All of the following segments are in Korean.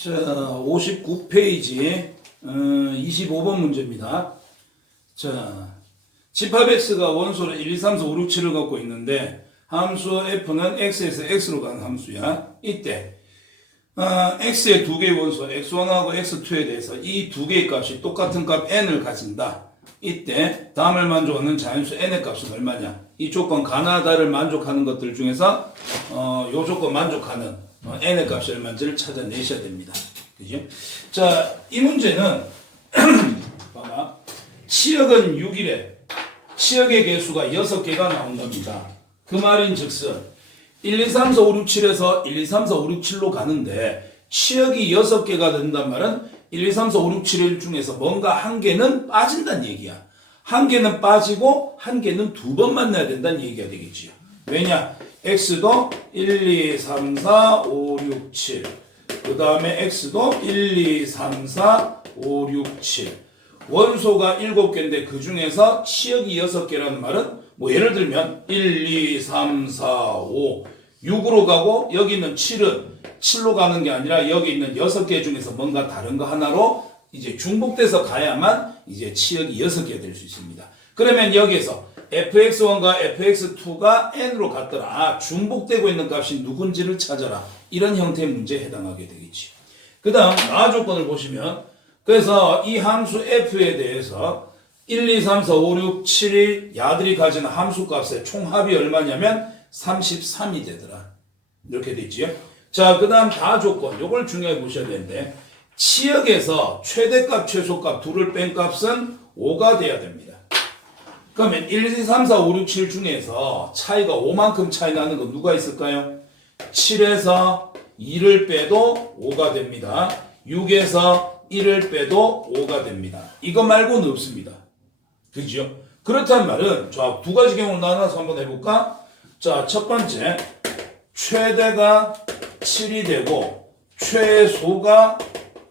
자, 59페이지 25번 문제입니다. 자, 집합 x가 원소로 1, 2, 3, 4, 5, 6, 7을 갖고 있는데 함수 f는 x에서 x로 가는 함수야. 이때 x의 두 개의 원소 x1하고 x2에 대해서 이 두 개의 값이 똑같은 값 n을 가진다. 이때 다음을 만족하는 자연수 n의 값은 얼마냐? 이 조건 가나다를 만족하는 것들 중에서 요 조건 만족하는 n의 값이 얼마인지를 찾아내셔야 됩니다. 그죠? 자, 이 문제는 봐봐. 치역은 6일에 치역의 개수가 6개가 나온답니다. 그 말인 즉슨 1, 2, 3, 4, 5, 6, 7에서 1, 2, 3, 4, 5, 6, 7로 가는데 치역이 6개가 된단 말은 1, 2, 3, 4, 5, 6, 7일 중에서 뭔가 한 개는 빠진다는 얘기야. 한 개는 빠지고 한 개는 두 번 만나야 된다는 얘기가 되겠지요. 왜냐? x도 1, 2, 3, 4, 5, 6, 7. 그 다음에 x도 1, 2, 3, 4, 5, 6, 7. 원소가 7개인데 그 중에서 치역이 6개라는 말은 뭐 예를 들면 1, 2, 3, 4, 5, 6으로 가고 여기 있는 7은 7로 가는 게 아니라 여기 있는 6개 중에서 뭔가 다른 거 하나로 이제 중복돼서 가야만 이제 치역이 6개 될 수 있습니다. 그러면 여기에서 fx1과 fx2가 n으로 갔더라. 중복되고 있는 값이 누군지를 찾아라. 이런 형태의 문제에 해당하게 되겠지. 그 다음 나 조건을 보시면 그래서 이 함수 f에 대해서 1, 2, 3, 4, 5, 6, 7이 야들이 가지는 함수값의 총합이 얼마냐면 33이 되더라. 이렇게 되지요. 자, 그 다음 다 조건. 요걸 중요하게 보셔야 되는데 치역에서 최대값, 최소값 둘을 뺀 값은 5가 돼야 됩니다. 그러면 1, 2, 3, 4, 5, 6, 7 중에서 차이가 5만큼 차이 나는 건 누가 있을까요? 7에서 2를 빼도 5가 됩니다. 6에서 1을 빼도 5가 됩니다. 이거 말고는 없습니다. 그죠? 그렇단 말은 자, 두 가지 경우를 나눠서 한번 해볼까? 자, 첫 번째 최대가 7이 되고 최소가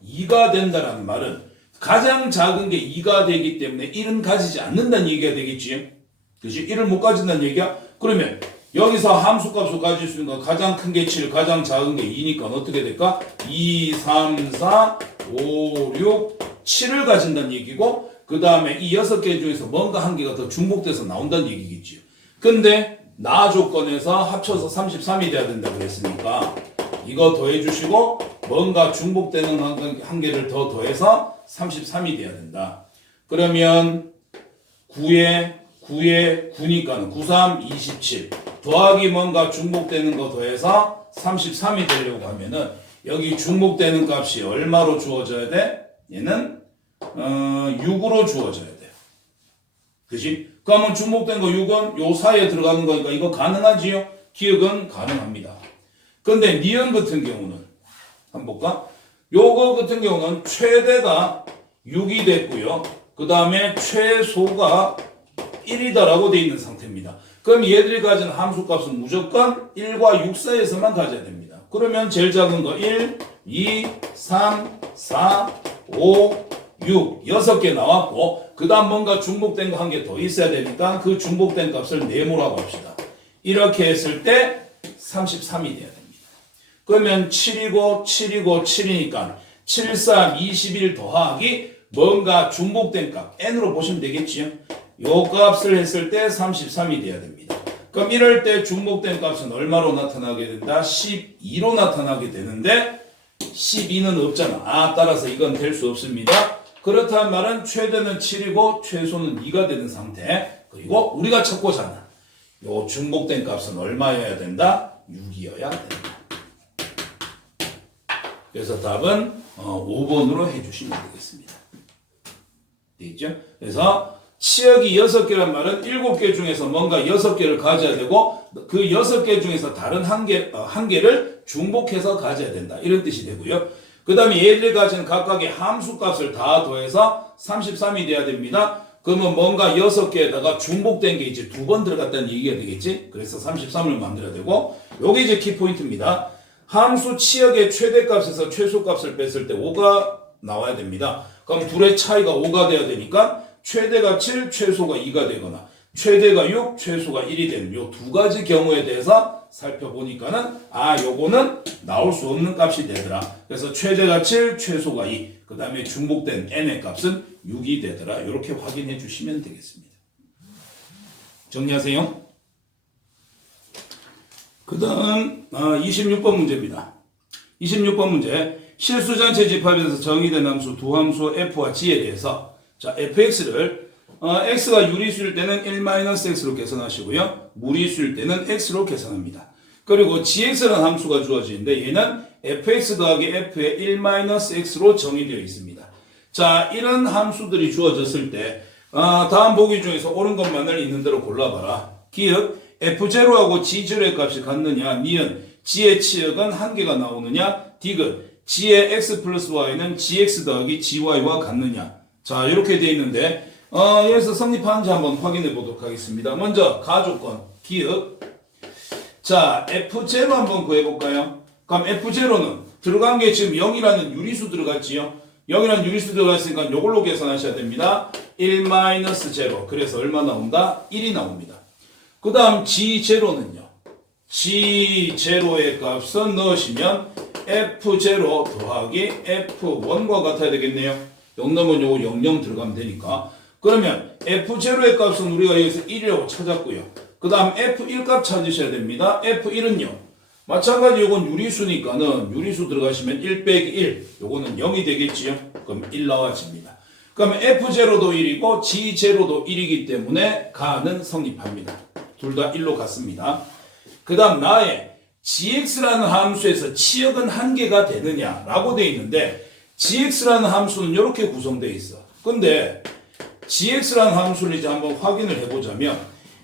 2가 된다는 말은 가장 작은 게 2가 되기 때문에 1은 가지지 않는다는 얘기가 되겠지. 그치? 1을 못 가진다는 얘기야? 그러면 여기서 함수값을 가질 수 있는 건 가장 큰 게 7, 가장 작은 게 2니까 어떻게 될까? 2, 3, 4, 5, 6, 7을 가진다는 얘기고 그 다음에 이 6개 중에서 뭔가 한 개가 더 중복돼서 나온다는 얘기겠지요. 근데 나 조건에서 합쳐서 33이 돼야 된다 그랬으니까 이거 더해 주시고 뭔가 중복되는 한 개를 더 더해서 33이 돼야 된다. 그러면 9에 9니까는 9, 3, 27 더하기 뭔가 중복되는 거 더해서 33이 되려고 하면은 여기 중복되는 값이 얼마로 주어져야 돼? 얘는 6으로 주어져야 돼. 그치? 그러면 중복된 거 6은 요 사이에 들어가는 거니까 이거 가능하지요? 기억은 가능합니다. 근데 니은 같은 경우는 한번 볼까? 요거 같은 경우는 최대가 6이 됐고요. 그 다음에 최소가 1이다라고 되어 있는 상태입니다. 그럼 얘들이 가진 함수값은 무조건 1과 6 사이에서만 가져야 됩니다. 그러면 제일 작은 거 1, 2, 3, 4, 5, 6 6개 나왔고 그 다음 뭔가 중복된 거 한 개 더 있어야 되니까 그 중복된 값을 네모라고 합시다. 이렇게 했을 때 33이 돼야 됩니다. 그러면 7이고 7이고 7이니까 7, 3, 21 더하기 뭔가 중복된 값 n으로 보시면 되겠지요. 요 값을 했을 때 33이 돼야 됩니다. 그럼 이럴 때 중복된 값은 얼마로 나타나게 된다? 12로 나타나게 되는데 12는 없잖아. 따라서 이건 될 수 없습니다. 그렇다는 말은 최대는 7이고 최소는 2가 되는 상태. 그리고 우리가 찾고자 하는 요 중복된 값은 얼마여야 된다? 6이어야 된다. 그래서 답은 5번으로 해주시면 되겠습니다. 되겠죠? 그래서 치역이 6개란 말은 7개 중에서 뭔가 6개를 가져야 되고 그 6개 중에서 다른 한 개를 중복해서 가져야 된다. 이런 뜻이 되고요. 그 다음에 얘들이 가진 각각의 함수값을 다 더해서 33이 돼야 됩니다. 그러면 뭔가 6개에다가 중복된 게 이제 두 번 들어갔다는 얘기가 되겠지? 그래서 33을 만들어야 되고 요게 이제 키포인트입니다. 함수 치역의 최대값에서 최소값을 뺐을 때 5가 나와야 됩니다. 그럼 둘의 차이가 5가 돼야 되니까 최대가 7, 최소가 2가 되거나 최대가 6, 최소가 1이 되는 요 두 가지 경우에 대해서 살펴보니까는 요거는 나올 수 없는 값이 되더라. 그래서 최대가 7, 최소가 2, 그 다음에 중복된 n의 값은 6이 되더라. 이렇게 확인해 주시면 되겠습니다. 정리하세요. 그 다음 26번 문제입니다. 26번 문제, 실수전체 집합에서 정의된 함수 두 함수 f와 g에 대해서 자 fx를 x가 유리수일 때는 1-x로 계산하시고요. 무리수일 때는 x로 계산합니다. 그리고 gx라는 함수가 주어지는데 얘는 fx 더하기 f의 1-x로 정의되어 있습니다. 자, 이런 함수들이 주어졌을 때 다음 보기 중에서 옳은 것만을 있는 대로 골라봐라. 기억 f0하고 g0의 값이 같느냐, 니은 g의 치역은 한 개가 나오느냐, 디귿 g의 x 플러스 y는 gx 더하기 gy와 같느냐. 자, 이렇게 되어 있는데 여기서 성립하는지 한번 확인해 보도록 하겠습니다. 먼저 가조건 기억. 자, f0 한번 구해볼까요? 그럼 f0는 들어간 게 지금 0이라는 유리수 들어갔지요? 0이라는 유리수 들어갔으니까 이걸로 계산하셔야 됩니다. 1-0 그래서 얼마 나온다? 1이 나옵니다. 그 다음 g0는요. g0의 값은 넣으시면 f0 더하기 f1과 같아야 되겠네요. 0 넣으면 요거 00 들어가면 되니까. 그러면 f0의 값은 우리가 여기서 1이라고 찾았고요. 그 다음 f1 값 찾으셔야 됩니다. f1은요. 마찬가지 요건 유리수니까는 유리수 들어가시면 1 빼기 1. 요거는 0이 되겠지요. 그럼 1 나와집니다. 그러면 f0도 1이고 g0도 1이기 때문에 가는 성립합니다. 둘 다 1로 같습니다. 그 다음 나의 gx라는 함수에서 치역은 한 개가 되느냐라고 되어 있는데 gx라는 함수는 이렇게 구성되어 있어. 근데 gx라는 함수를 이제 한번 확인을 해보자면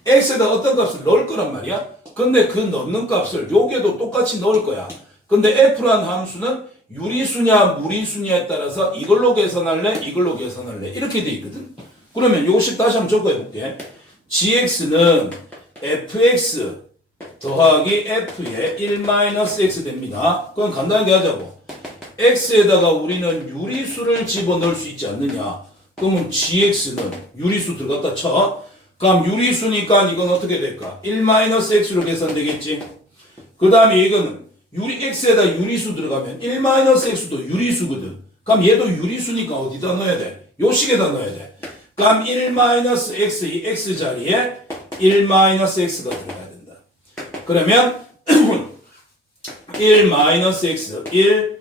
x에다 어떤 값을 넣을 거란 말이야. 근데 그 넣는 값을 여기에도 똑같이 넣을 거야. 근데 f라는 함수는 유리수냐 무리수냐에 따라서 이걸로 계산할래 이걸로 계산할래 이렇게 돼 있거든. 그러면 요식 다시 한번 적어 볼게. gx는 fx 더하기 f의 1-x 됩니다. 그럼 간단하게 하자고. x에다가 우리는 유리수를 집어넣을 수 있지 않느냐. 그러면 gx는 유리수 들어갔다 쳐. 그럼 유리수니까 이건 어떻게 될까? 1-x로 계산되겠지. 그 다음에 이거는 x에다 유리수 들어가면 1-x도 유리수거든. 그럼 얘도 유리수니까 어디다 넣어야 돼? 요 식에다 넣어야 돼. 그럼 1-x 이 x 자리에 1-x가 들어가야 된다. 그러면 1-x 1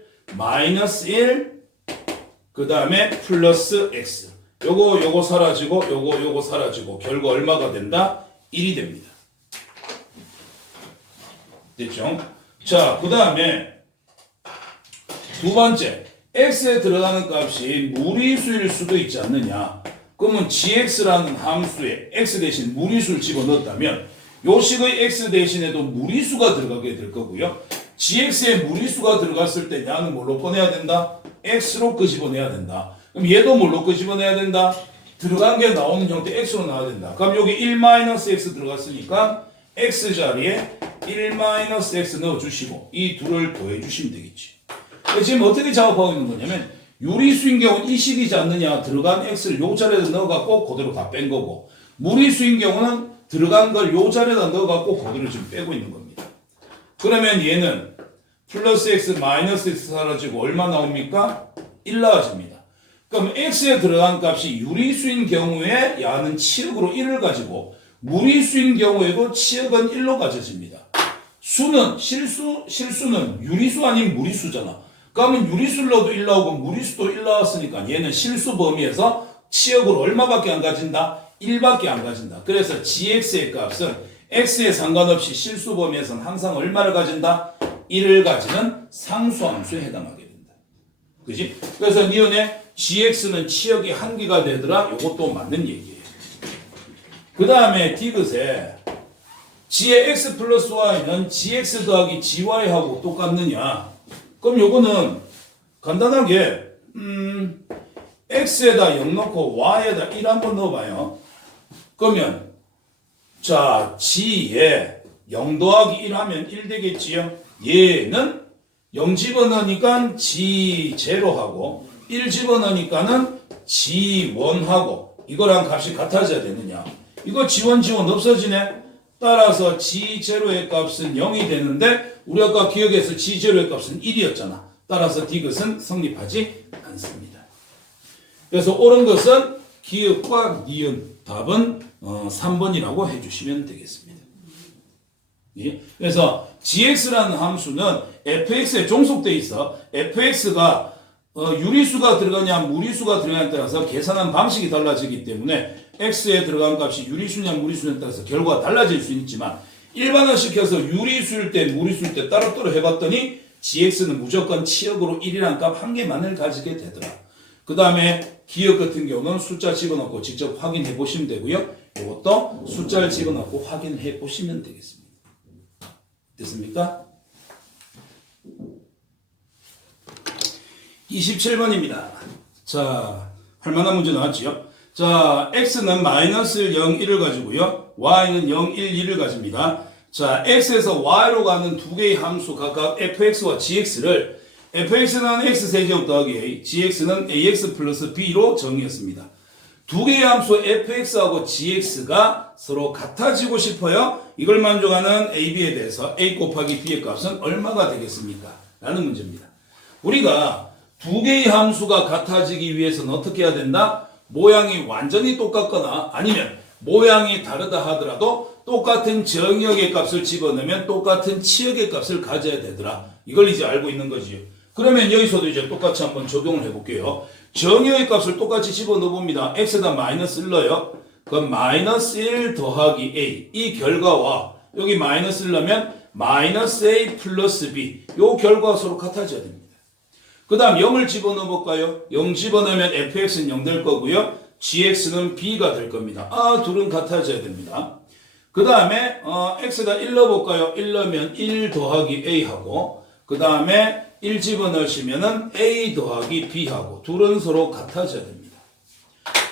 그 다음에 플러스 x 요거 사라지고 요거 사라지고 결과 얼마가 된다? 1이 됩니다. 됐죠? 자, 그 다음에 두 번째 x에 들어가는 값이 무리수일 수도 있지 않느냐. 그러면 gx라는 함수에 x 대신 무리수를 집어넣었다면 요 식의 x 대신에도 무리수가 들어가게 될 거고요. gx에 무리수가 들어갔을 때 야는 뭘로 꺼내야 된다? x로 끄집어내야 된다. 그럼 얘도 뭘로 끄집어내야 된다? 들어간 게 나오는 형태 x로 나와야 된다. 그럼 여기 1-x 들어갔으니까 x 자리에 1-x 넣어주시고 이 둘을 더해주시면 되겠지. 지금 어떻게 작업하고 있는 거냐면 유리수인 경우는 이 식이지 않느냐. 들어간 x를 요 자리에다 넣어갖고 그대로 다 뺀 거고 무리수인 경우는 들어간 걸 요 자리에다 넣어갖고 그대로 지금 빼고 있는 겁니다. 그러면 얘는 플러스 x 마이너스 x 사라지고 얼마 나옵니까? 1 나와집니다. 그럼 x에 들어간 값이 유리수인 경우에 야는 치역으로 1을 가지고 무리수인 경우에도 치역은 1로 가져집니다. 수는 실수는 유리수 아닌 무리수잖아. 그러면 유리수를 넣어도 1 나오고 무리수도 1 나왔으니까 얘는 실수 범위에서 치역으로 얼마밖에 안 가진다? 1밖에 안 가진다. 그래서 gx의 값은 x에 상관없이 실수 범위에서는 항상 얼마를 가진다? 1을 가지는 상수함수에 해당하게 된다. 그지? 그래서 니은의 gx는 치역이 한 개가 되더라. 요것도 맞는 얘기예요. 그 다음에 디귿에 g의 x 플러스 y는 gx 더하기 gy하고 똑같느냐? 그럼 요거는 간단하게 x에다 0 넣고 y에다 1 한번 넣어봐요. 그러면 자 g에 0 더하기 1 하면 1 되겠지요? 얘는 0 집어넣으니까 g0하고 1 집어넣으니까는 g1하고 이거랑 값이 같아져야 되느냐? 이거 지원 없어지네. 따라서 G0의 값은 0이 되는데 우리 아까 기억해서 G0의 값은 1이었잖아. 따라서 디귿은 성립하지 않습니다. 그래서 옳은 것은 기역과 니은 답은 3번이라고 해주시면 되겠습니다. 예? 그래서 gx라는 함수는 fx에 종속되어 있어. fx가 유리수가 들어가냐 무리수가 들어가냐에 따라서 계산한 방식이 달라지기 때문에 x에 들어간 값이 유리수냐 무리수냐에 따라서 결과가 달라질 수 있지만 일반화시켜서 유리수일 때 무리수일 때 따로따로 해봤더니 gx는 무조건 치역으로 1이라는 값 한 개만을 가지게 되더라. 그 다음에 기역 같은 경우는 숫자 집어넣고 직접 확인해 보시면 되고요. 이것도 숫자를 집어넣고 확인해 보시면 되겠습니다. 됐습니까? 27번입니다. 자, 할 만한 문제 나왔지요? 자, x는 마이너스 0, 1을 가지고요. y는 0, 1, 2를 가집니다. 자, x에서 y로 가는 두 개의 함수 각각 fx와 gx를 fx는 x세제곱 더하기 a, gx는 ax 플러스 b로 정의했습니다. 두 개의 함수 fx하고 gx가 서로 같아지고 싶어요. 이걸 만족하는 ab에 대해서 a 곱하기 b의 값은 얼마가 되겠습니까? 라는 문제입니다. 우리가 두 개의 함수가 같아지기 위해서는 어떻게 해야 된다? 모양이 완전히 똑같거나 아니면 모양이 다르다 하더라도 똑같은 정역의 값을 집어넣으면 똑같은 치역의 값을 가져야 되더라. 이걸 이제 알고 있는 거지요. 그러면 여기서도 이제 똑같이 한번 적용을 해볼게요. 정역의 값을 똑같이 집어넣어봅니다. x에다 마이너스 1넣어요. 그럼 마이너스 1 더하기 a 이 결과와 여기 마이너스 1 넣으면 마이너스 a 플러스 b 요 결과가 서로 같아져야 됩니다. 그 다음 0을 집어넣어볼까요? 0 집어넣으면 fx는 0 될 거고요. gx는 b가 될 겁니다. 둘은 같아져야 됩니다. 그 다음에 x에다 1 넣어볼까요? 1 넣으면 1 더하기 a하고 그 다음에 1 집어넣으시면은 a 더하기 b하고 둘은 서로 같아져야 됩니다.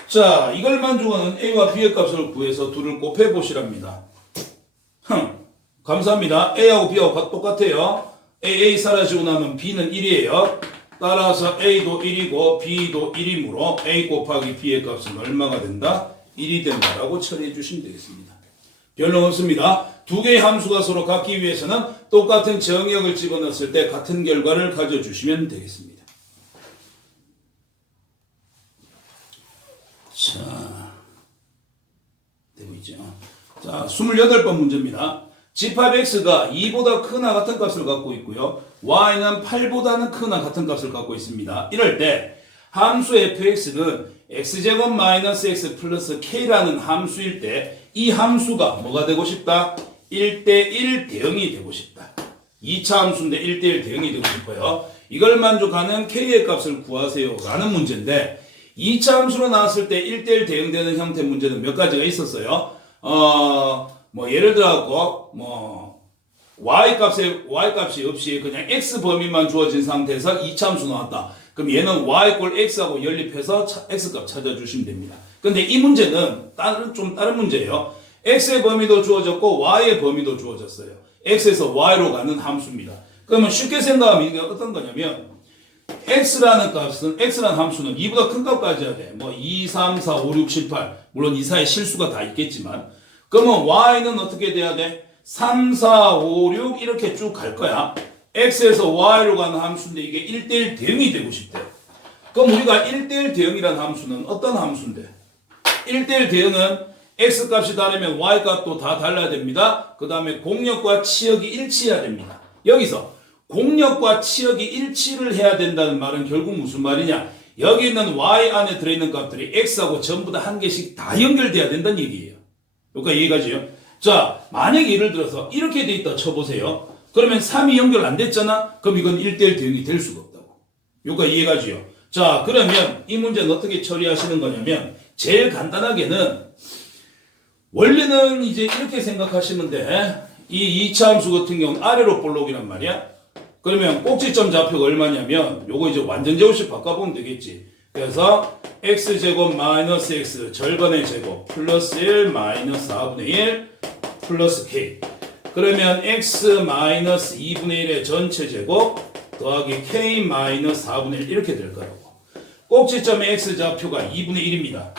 자, 이걸 만족하는 a와 b의 값을 구해서 둘을 곱해보시랍니다. 감사합니다. a하고 b하고 똑같아요. a 사라지고 나면 b는 1이에요. 따라서 a도 1이고 b도 1이므로 a 곱하기 b의 값은 얼마가 된다? 1이 된다라고 처리해 주시면 되겠습니다. 별로 없습니다. 두 개의 함수가 서로 같기 위해서는 똑같은 정역을 집어넣었을 때 같은 결과를 가져주시면 되겠습니다. 자, 되고 있죠. 자, 28번 문제입니다. 집합 x가 2보다 크나 같은 값을 갖고 있고요. y는 8보다는 크나 같은 값을 갖고 있습니다. 이럴 때 함수 fx는 x제곱 마이너스 x 플러스 k라는 함수일 때 이 함수가 뭐가 되고 싶다? 1대1 대응이 되고 싶다. 2차 함수인데 1대1 대응이 되고 싶어요. 이걸 만족하는 k의 값을 구하세요 라는 문제인데 2차 함수로 나왔을 때 1대1 대응되는 형태 문제는 몇 가지가 있었어요. 예를 들어갖고 y 값이 없이 그냥 x 범위만 주어진 상태에서 2차 함수 나왔다. 그럼 얘는 y 꼴 x하고 연립해서 x 값 찾아주시면 됩니다. 근데 이 문제는 다른 문제예요. x의 범위도 주어졌고 y의 범위도 주어졌어요. x에서 y로 가는 함수입니다. 그러면 쉽게 생각하면 이게 어떤 거냐면 x라는 함수는 2보다 큰 값 가져야 돼. 2, 3, 4, 5, 6, 7, 8 물론 이 사이에 실수가 다 있겠지만 그러면 y는 어떻게 돼야 돼? 3, 4, 5, 6 이렇게 쭉 갈 거야. x에서 y로 가는 함수인데 이게 1대1 대응이 되고 싶대. 그럼 우리가 1대1 대응이라는 함수는 어떤 함수인데? 1대1 대응은 x 값이 다르면 y 값도 다 달라야 됩니다. 그 다음에 공역과 치역이 일치해야 됩니다. 여기서 공역과 치역이 일치를 해야 된다는 말은 결국 무슨 말이냐? 여기 있는 y 안에 들어있는 값들이 x하고 전부 다 한 개씩 다 연결돼야 된다는 얘기예요. 여기까지 이해가지요? 자, 만약에 예를 들어서 이렇게 돼 있다 쳐보세요. 그러면 3이 연결 안 됐잖아? 그럼 이건 1대1 대응이 될 수가 없다고. 여기까지 이해가지요? 자, 그러면 이 문제는 어떻게 처리하시는 거냐면 제일 간단하게는 원래는 이제 이렇게 생각하시면 돼. 이 2차 함수 같은 경우는 아래로 볼록이란 말이야. 그러면 꼭지점 좌표가 얼마냐면 요거 이제 완전 제곱식 바꿔보면 되겠지. 그래서 x제곱 마이너스 x 절반의 제곱 플러스 1 마이너스 4분의 1 플러스 k 그러면 x 마이너스 2분의 1의 전체 제곱 더하기 k 마이너스 4분의 1 이렇게 될 거라고. 꼭지점의 x 좌표가 2분의 1입니다.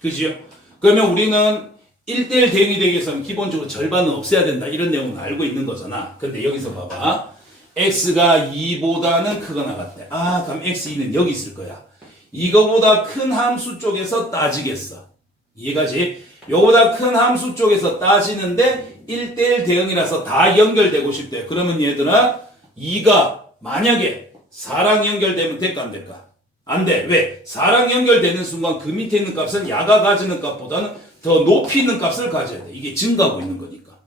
그지요? 그러면 우리는 1대1 대응이 되기 위해서는 기본적으로 절반은 없애야 된다. 이런 내용은 알고 있는 거잖아. 근데 여기서 봐봐. x가 2보다는 크거나 같대. 아, 그럼 x2는 여기 있을 거야. 이거보다 큰 함수 쪽에서 따지겠어. 이해가지? 요거보다 큰 함수 쪽에서 따지는데 1대1 대응이라서 다 연결되고 싶대. 그러면 얘들아 2가 만약에 4랑 연결되면 될까 안 될까? 안 돼. 왜? 4랑 연결되는 순간 그 밑에 있는 값은 야가 가지는 값보다는 더 높이 있는 값을 가져야 돼. 이게 증가하고 있는 거니까.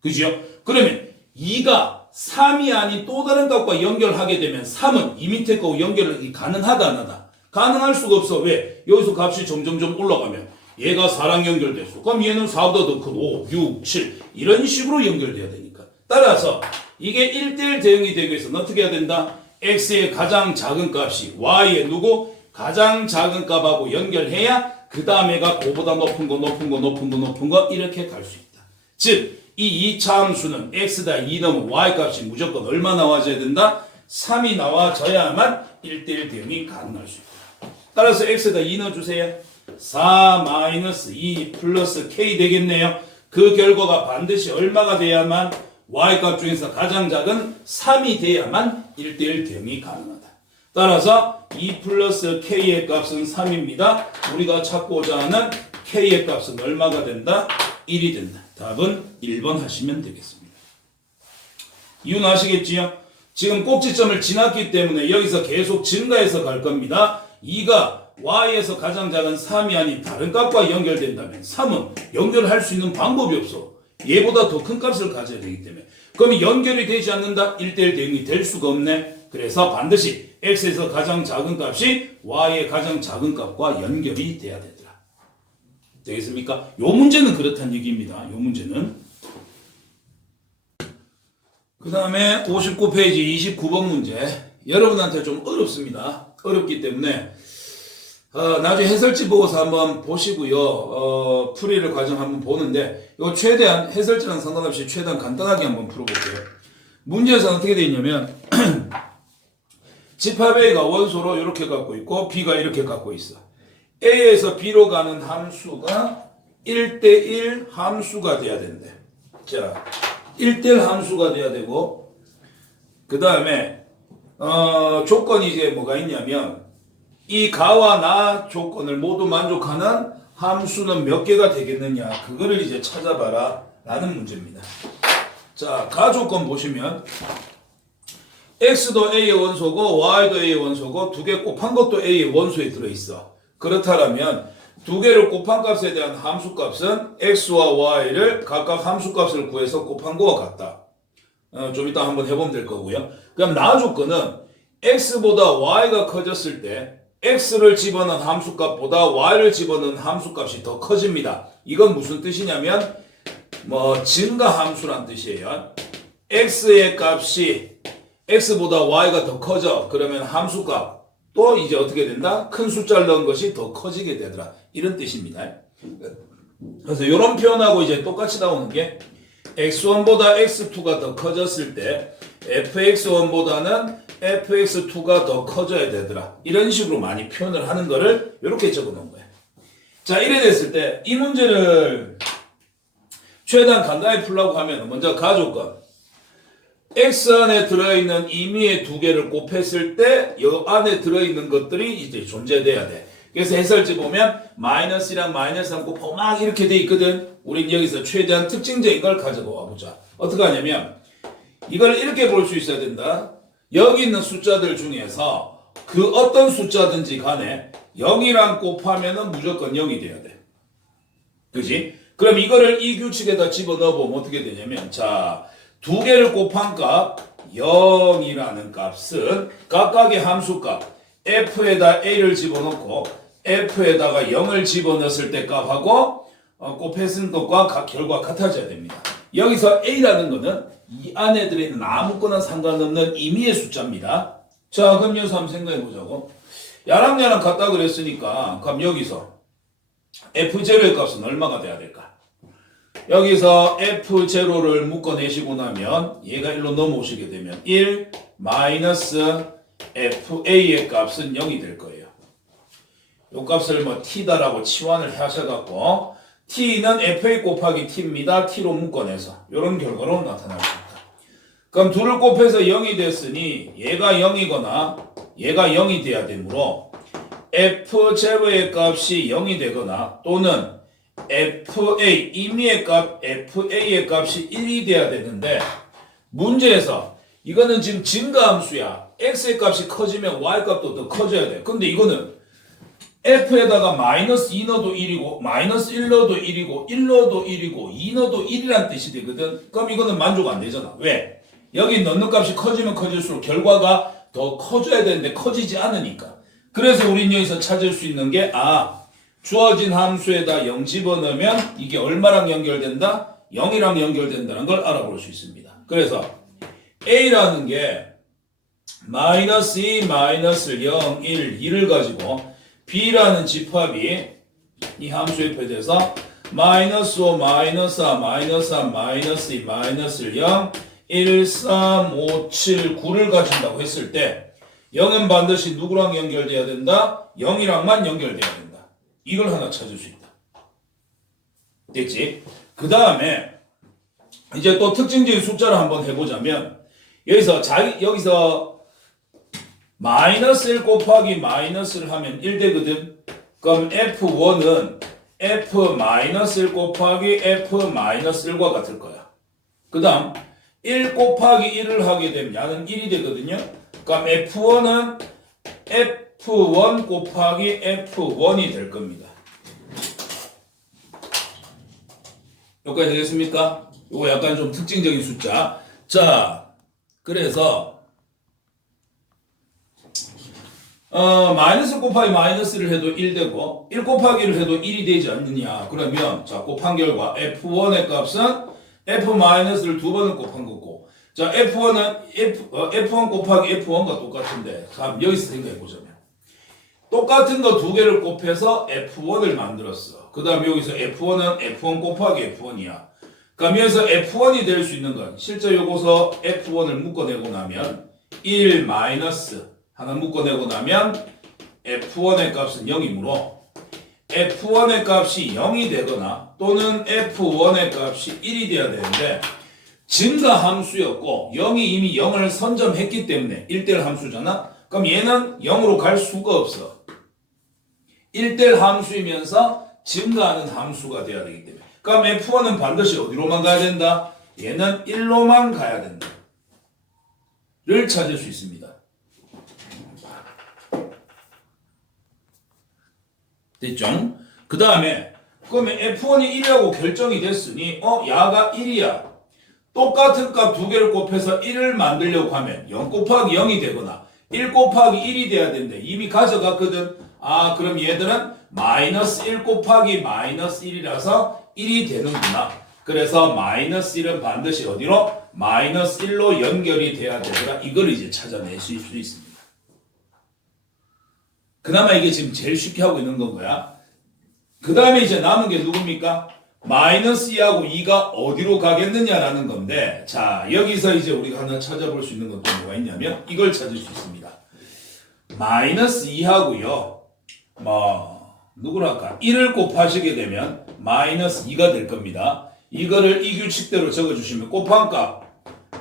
그죠? 그러면 2가 3이 아닌 또 다른 값과 연결하게 되면 3은 이 밑에 거 연결이 가능하다 안 하다? 가능할 수가 없어. 왜? 여기서 값이 점점점 올라가면 얘가 4랑 연결됐어. 그럼 얘는 4보다 더 큰 5, 6, 7 이런 식으로 연결돼야 되니까. 따라서 이게 1대1 대응이 되기 위해서는 어떻게 해야 된다? x의 가장 작은 값이 y의 누구? 가장 작은 값하고 연결해야 그 다음에가 그보다 높은 거 이렇게 갈 수 있다. 즉 이 2차 함수는 x다 2 넣으면 y값이 무조건 얼마 나와줘야 된다? 3이 나와줘야만 1대1 대응이 가능할 수 있다. 따라서 x에다 2 넣어주세요. 4-2 플러스 k 되겠네요. 그 결과가 반드시 얼마가 돼야만 y값 중에서 가장 작은 3이 돼야만 1대1 대응이 가능하다. 따라서 2 플러스 k의 값은 3입니다. 우리가 찾고자 하는 k의 값은 얼마가 된다? 1이 된다. 답은 1번 하시면 되겠습니다. 이유는 아시겠지요? 지금 꼭지점을 지났기 때문에 여기서 계속 증가해서 갈 겁니다. 2가 y에서 가장 작은 3이 아닌 다른 값과 연결된다면 3은 연결할 수 있는 방법이 없어. 얘보다 더 큰 값을 가져야 되기 때문에. 그러면 연결이 되지 않는다? 1대1 대응이 될 수가 없네. 그래서 반드시 x에서 가장 작은 값이 y의 가장 작은 값과 연결이 돼야 되더라. 되겠습니까? 요 문제는 그렇다는 얘기입니다. 요 문제는. 그 다음에 59페이지 29번 문제. 여러분한테 좀 어렵습니다. 어렵기 때문에 나중에 해설지 보고서 한번 보시고요. 풀이를 과정 한번 보는데 이거 최대한 해설지랑 상관없이 최대한 간단하게 한번 풀어볼게요. 문제에서는 어떻게 되어 있냐면 집합 A가 원소로 이렇게 갖고 있고 B가 이렇게 갖고 있어. A에서 B로 가는 함수가 1대1 함수가 돼야 된대. 자, 1대1 함수가 돼야 되고 그 다음에 조건이 이제 뭐가 있냐면 이 가와 나 조건을 모두 만족하는 함수는 몇 개가 되겠느냐 그거를 이제 찾아봐라 라는 문제입니다. 자, 가 조건 보시면 x도 a의 원소고 y도 a의 원소고 두 개 곱한 것도 a의 원소에 들어있어. 그렇다면 두 개를 곱한 값에 대한 함수값은 x와 y를 각각 함수값을 구해서 곱한 거와 같다. 좀 이따 한번 해보면 될 거고요. 그럼 나 조건은 x보다 y가 커졌을 때 x를 집어넣은 함수값보다 y를 집어넣은 함수값이 더 커집니다. 이건 무슨 뜻이냐면 증가 함수란 뜻이에요. x의 값이 x보다 y가 더 커져. 그러면 함수값 또 이제 어떻게 된다? 큰 숫자를 넣은 것이 더 커지게 되더라. 이런 뜻입니다. 그래서 이런 표현하고 이제 똑같이 나오는 게 x1보다 x2가 더 커졌을 때 fx1보다는 fx2가 더 커져야 되더라. 이런 식으로 많이 표현을 하는 거를 이렇게 적어 놓은 거예요. 자, 이래 됐을 때 이 문제를 최대한 간단히 풀려고 하면 먼저 가조건 x 안에 들어있는 임의의 두 개를 곱했을 때 이 안에 들어있는 것들이 이제 존재돼야 돼. 그래서 해설지 보면 마이너스랑 마이너스랑 곱하고 막 이렇게 돼 있거든. 우린 여기서 최대한 특징적인 걸 가지고 와보자. 어떻게 하냐면 이걸 이렇게 볼 수 있어야 된다. 여기 있는 숫자들 중에서 그 어떤 숫자든지 간에 0이랑 곱하면은 무조건 0이 돼야 돼. 그지? 그럼 이거를 이 규칙에다 집어넣어보면 어떻게 되냐면 자, 두 개를 곱한 값 0이라는 값은 각각의 함수값 f에다 a를 집어넣고 f에다가 0을 집어넣었을 때 값하고 곱했은 것과 결과가 같아져야 됩니다. 여기서 a라는 거는 이 안에 들어있는 아무거나 상관없는 임의의 숫자입니다. 자, 그럼 여기서 한번 생각해 보자고. 야랑 같다 그랬으니까 그럼 여기서 f0의 값은 얼마가 돼야 될까? 여기서 f0를 묶어내시고 나면 얘가 1로 넘어오시게 되면 1 마이너스 fa의 값은 0이 될 거예요. 요 값을 t다라고 치환을 하셔갖고 t는 fa 곱하기 t입니다. t로 묶어내서 이런 결과로 나타날 수 있다. 그럼 둘을 곱해서 0이 됐으니 얘가 0이거나 얘가 0이 돼야 되므로 f제곱의 값이 0이 되거나 또는 fa 임의의 값 fa의 값이 1이 돼야 되는데 문제에서 이거는 지금 증가함수야. x의 값이 커지면 y 값도 더 커져야 돼. 근데 이거는 f에다가 마이너스 2 넣어도 1이고 마이너스 1 넣어도 1이고 1 넣어도 1이고 2 넣어도 1이란 뜻이 되거든. 그럼 이거는 만족 안 되잖아. 왜? 여기 넣는 값이 커지면 커질수록 결과가 더 커져야 되는데 커지지 않으니까. 그래서 우린 여기서 찾을 수 있는 게 주어진 함수에다 0 집어넣으면 이게 얼마랑 연결된다? 0이랑 연결된다는 걸 알아볼 수 있습니다. 그래서 a라는 게 마이너스 2, 마이너스 0, 1, 2를 가지고 b라는 집합이 이 함수에 표돼서 마이너스 5, 마이너스 4, 마이너스 3, 마이너스 2, 마이너스 0, 1, 3, 5, 7, 9를 가진다고 했을 때 0은 반드시 누구랑 연결돼야 된다? 0이랑만 연결돼야 된다. 이걸 하나 찾을 수 있다. 됐지? 그 다음에 이제 또 특징적인 숫자를 한번 해보자면 여기서 마이너스 1 곱하기 마이너스를 하면 1 되거든. 그럼 f1은 f-1 곱하기 f-1과 같을 거야. 그 다음 1 곱하기 1을 하게 되면 야는 1이 되거든요. 그럼 f1은 f1 곱하기 f1이 될 겁니다. 여기까지 되겠습니까? 이거 약간 좀 특징적인 숫자. 자, 그래서 마이너스 곱하기 마이너스를 해도 1 되고 1 곱하기를 해도 1이 되지 않느냐. 그러면 자 곱한 결과 f1의 값은 f-를 두 번을 곱한 거고 자 f1은 f1 곱하기 f1과 똑같은데 여기서 생각해 보자면 똑같은 거 두 개를 곱해서 f1을 만들었어. 그 다음에 여기서 f1은 f1 곱하기 f1이야. 그럼 여기서 f1이 될 수 있는 건 실제 요거서 f1을 묶어내고 나면 1 마이너스 하나 묶어내고 나면 f1의 값은 0이므로 f1의 값이 0이 되거나 또는 f1의 값이 1이 돼야 되는데 증가 함수였고 0이 이미 0을 선점했기 때문에 1대1 함수잖아. 그럼 얘는 0으로 갈 수가 없어. 1대1 함수이면서 증가하는 함수가 돼야 되기 때문에 그럼 f1은 반드시 어디로만 가야 된다? 얘는 1로만 가야 된다. 를 찾을 수 있습니다. 됐죠? 그 다음에 그러면 f1이 1이라고 결정이 됐으니 야가 1이야. 똑같은 값 두 개를 곱해서 1을 만들려고 하면 0 곱하기 0이 되거나 1 곱하기 1이 돼야 되는데 이미 가져갔거든. 그럼 얘들은 마이너스 1 곱하기 마이너스 1이라서 1이 되는구나. 그래서 마이너스 1은 반드시 어디로? 마이너스 1로 연결이 돼야 되더라. 이걸 이제 찾아낼 수 있습니다. 그나마 이게 지금 제일 쉽게 하고 있는 건 거야. 그 다음에 이제 남은 게 누굽니까? 마이너스 2하고 2가 어디로 가겠느냐라는 건데, 자, 여기서 이제 우리가 하나 찾아볼 수 있는 건 또 뭐가 있냐면, 이걸 찾을 수 있습니다. 마이너스 2하고요, 누구로 할까? 1을 곱하시게 되면 마이너스 2가 될 겁니다. 이거를 이 규칙대로 적어주시면 곱한 값,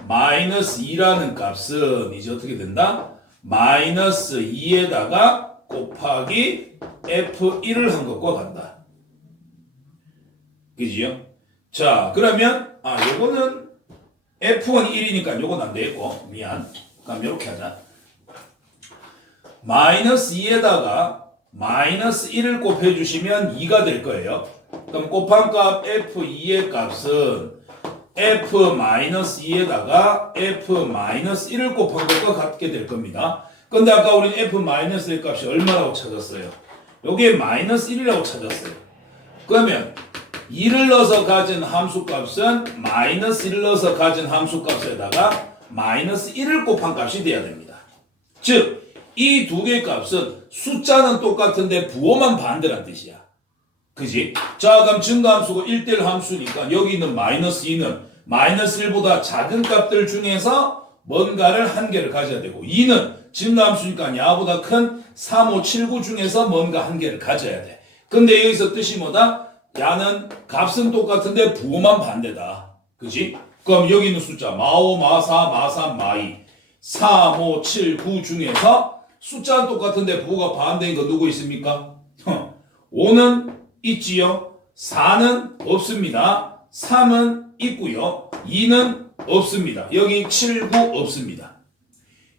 마이너스 2라는 값은 이제 어떻게 된다? 마이너스 2에다가 곱하기 F1을 한 것과 같다. 그지요? 자, 그러면, 요거는 F1이 1이니까 요건 안 되겠고, 미안. 그럼 요렇게 하자. 마이너스 2에다가 마이너스 1을 곱해주시면 2가 될 거예요. 그럼 곱한 값 F2의 값은 F-2에다가 F-1을 곱한 것과 같게 될 겁니다. 근데 아까 우린 F-의 값이 얼마라고 찾았어요? 여기에 마이너스 1이라고 찾았어요. 그러면 2를 넣어서 가진 함수값은 마이너스 1을 넣어서 가진 함수값에다가 마이너스 1을 곱한 값이 돼야 됩니다. 즉, 이 두 개의 값은 숫자는 똑같은데 부호만 반대란 뜻이야. 그지? 자, 그럼 증가함수가 1대1 함수니까 여기 있는 마이너스 2는 마이너스 1보다 작은 값들 중에서 뭔가를 한 개를 가져야 되고 2는 증가함수니까 야보다 큰 3, 5, 7, 9 중에서 뭔가 한 개를 가져야 돼. 근데 여기서 뜻이 뭐다? 야는 값은 똑같은데 부호만 반대다. 그지? 그럼 여기 있는 숫자 마5, 마4, 마3, 마2 3, 5, 7, 9 중에서 숫자는 똑같은데 부호가 반대인 거 누구 있습니까? 5는 있지요. 4는 없습니다. 3은 있고요. 2는 없습니다. 여기 7, 9 없습니다.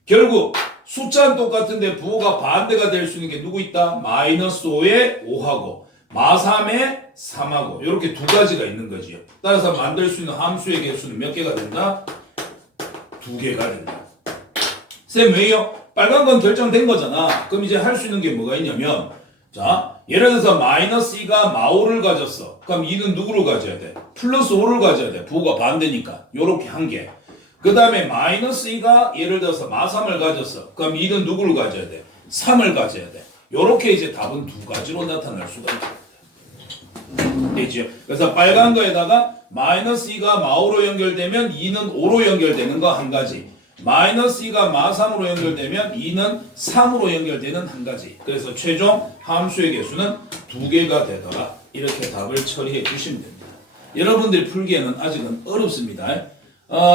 결국 숫자는 똑같은데 부호가 반대가 될 수 있는 게 누구 있다? 마이너스 5에 5하고 마3에 3하고 이렇게 두 가지가 있는 거지요. 따라서 만들 수 있는 함수의 개수는 몇 개가 된다? 2개가 된다. 쌤 왜요? 빨간 건 결정된 거잖아. 그럼 이제 할 수 있는 게 뭐가 있냐면 자 예를 들어서 마이너스 2가 마5를 가졌어. 그럼 2는 누구를 가져야 돼? 플러스 5를 가져야 돼. 부호가 반대니까. 요렇게 한 개. 그 다음에 마이너스 2가 예를 들어서 마3을 가졌어. 그럼 2는 누구를 가져야 돼? 3을 가져야 돼. 요렇게 이제 답은 두 가지로 나타날 수가 있다. 되죠? 그래서 빨간 거에다가 마이너스 2가 마5로 연결되면 2는 5로 연결되는 거 한 가지. 마이너스 2가 마3으로 연결되면 2는 3으로 연결되는 한 가지. 그래서 최종 함수의 개수는 2개가 되더라. 이렇게 답을 처리해 주시면 됩니다. 여러분들이 풀기에는 아직은 어렵습니다.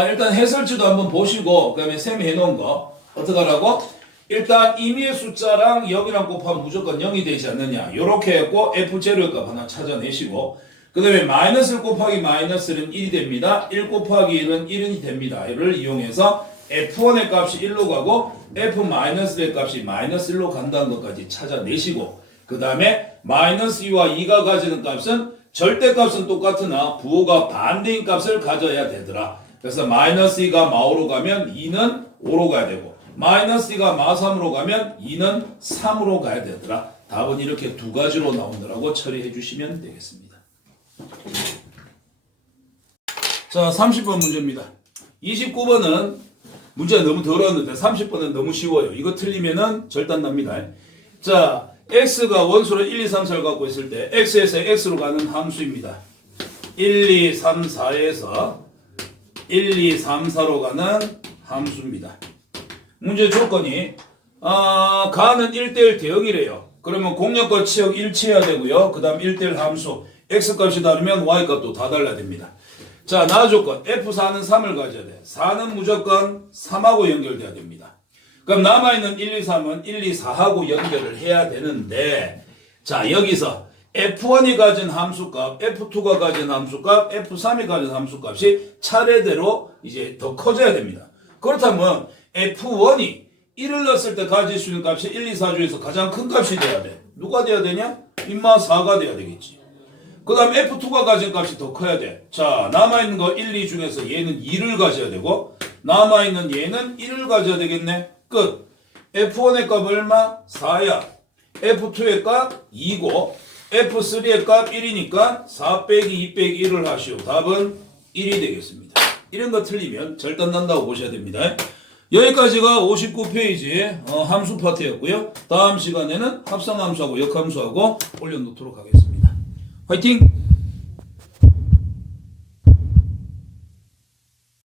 일단 해설지도 한번 보시고 그 다음에 쌤이 해놓은 거 어떻게 하라고? 일단 임의의 숫자랑 0이랑 곱하면 무조건 0이 되지 않느냐 이렇게 했고 F0의 값 하나 찾아내시고 그 다음에 마이너스 1 곱하기 마이너스 1은 1이 됩니다. 1 곱하기 1은 1이 됩니다. 이를 이용해서 F1의 값이 1로 가고 F-의 값이 마이너스 1로 간다는 것까지 찾아내시고 그 다음에 마이너스 2와 2가 가지는 값은 절대값은 똑같으나 부호가 반대인 값을 가져야 되더라. 그래서 마이너스 2가 마5로 가면 2는 5로 가야 되고 마이너스 2가 마3으로 가면 2는 3으로 가야 되더라. 답은 이렇게 두 가지로 나오느라고 처리해 주시면 되겠습니다. 자, 30번 문제입니다. 29번은 문제가 너무 더러웠는데 30번은 너무 쉬워요. 이거 틀리면은 절단납니다. 자, x가 원수로 1, 2, 3, 4를 갖고 있을 때 x에서 x로 가는 함수입니다. 1, 2, 3, 4에서 1, 2, 3, 4로 가는 함수입니다. 문제 조건이 가는 1대1 대응이래요. 그러면 공역과 치역 일치해야 되고요. 그 다음 1대1 함수 x값이 다르면 y값도 다 달라야 됩니다. 자, 나 조건 F4는 3을 가져야 돼. 4는 무조건 3하고 연결돼야 됩니다. 그럼 남아있는 1, 2, 3은 1, 2, 4하고 연결을 해야 되는데 자, 여기서 F1이 가진 함수값, F2가 가진 함수값, F3이 가진 함수값이 차례대로 이제 더 커져야 됩니다. 그렇다면 F1이 1을 넣었을 때 가질 수 있는 값이 1, 2, 4 중에서 가장 큰 값이 돼야 돼. 누가 돼야 되냐? 임마 4가 돼야 되겠지. 그 다음 F2가 가진 값이 더 커야 돼. 자, 남아있는 거 1, 2 중에서 얘는 2를 가져야 되고 남아있는 얘는 1을 가져야 되겠네. 끝. F1의 값 얼마? 4야. F2의 값 2고 F3의 값 1이니까 4 빼기 2 빼기 1을 하시오. 답은 1이 되겠습니다. 이런 거 틀리면 절단 난다고 보셔야 됩니다. 여기까지가 59페이지 함수 파트였고요. 다음 시간에는 합성함수하고 역함수하고 올려놓도록 하겠습니다. 화이팅!